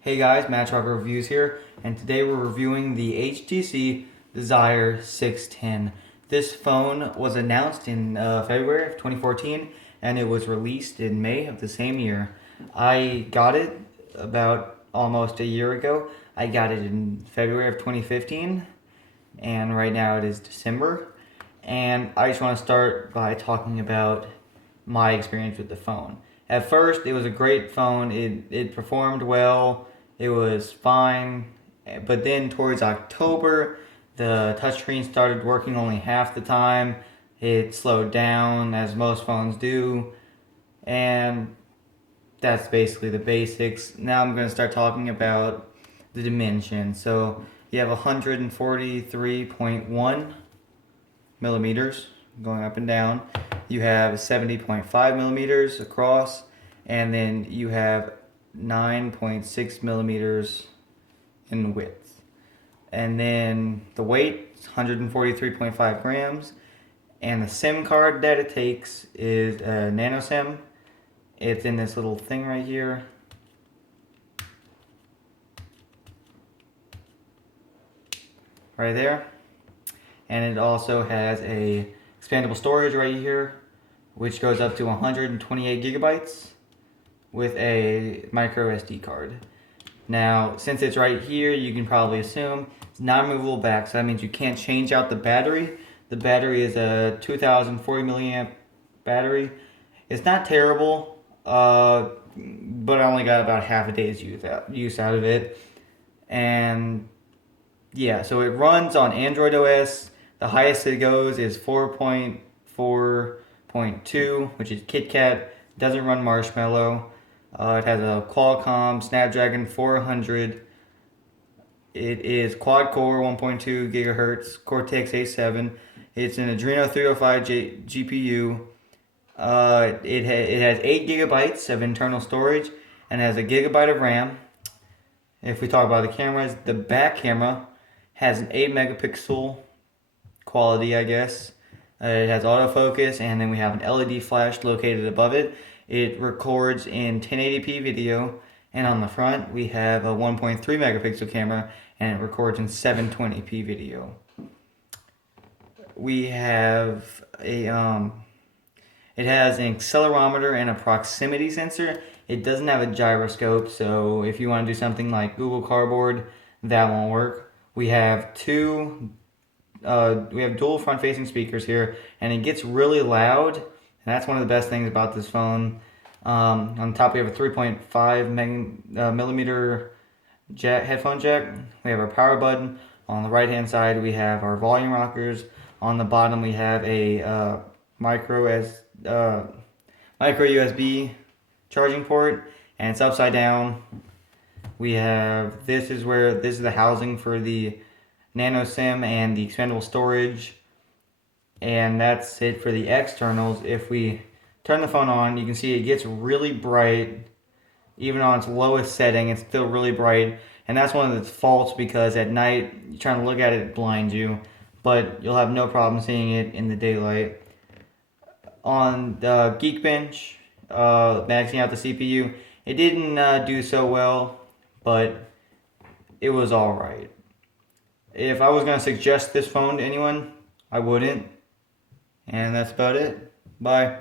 Hey guys, Match Rocker Reviews here, and today we're reviewing the HTC Desire 610. This phone was announced in February of 2014, and it was released in May of the same year. I got it about almost a year ago. I got it in February of 2015, and right now it is December. And I just want to start by talking about my experience with the phone. At first, it was a great phone. It performed well. It was fine. But then towards October, the touchscreen started working only half the time. It slowed down, as most phones do. And that's basically the basics. Now I'm going to start talking about the dimensions. So you have 143.1 millimeters going up and down. You have 70.5 millimeters across, and then you have 9.6 millimeters in width. And then the weight is 143.5 grams, and the SIM card that it takes is a nano SIM. It's in this little thing right here. Right there. And it also has a expandable storage right here, which goes up to 128 gigabytes with a micro SD card. Now, since it's right here, you can probably assume it's not a movable back, so that means you can't change out the battery. The battery is a 2040 milliamp battery. It's not terrible, but I only got about half a day's use out of it. And yeah, so it runs on Android OS. The highest it goes is 4.4.2, which is KitKat. It doesn't run Marshmallow. It has a Qualcomm Snapdragon 400. It is quad core, 1.2 gigahertz, Cortex A7. It's an Adreno 305 GPU. It has 8 gigabytes of internal storage and has a gigabyte of RAM. If we talk about the cameras, the back camera has an 8 megapixel quality, I guess. It has autofocus, and then we have an LED flash located above it. It records in 1080p video, and on the front we have a 1.3 megapixel camera, and it records in 720p video. We have it has an accelerometer and a proximity sensor. It doesn't have a gyroscope, so if you want to do something like Google Cardboard, that won't work. We have dual front-facing speakers here, and it gets really loud, and that's one of the best things about this phone. On top, we have a 3.5 millimeter headphone jack. We have our power button. On the right-hand side, we have our volume rockers. On the bottom, we have a micro USB charging port, and it's upside down. We have this is the housing for the nano SIM and the expandable storage, and that's it for the externals. If we turn the phone on, you can see it gets really bright. Even on its lowest setting, it's still really bright, and that's one of the faults, because at night you're trying to look at it, it blinds you, but you'll have no problem seeing it in the daylight. On the Geekbench, maxing out the CPU, it didn't do so well, but it was alright. If I was going to suggest this phone to anyone, I wouldn't. And that's about it. Bye.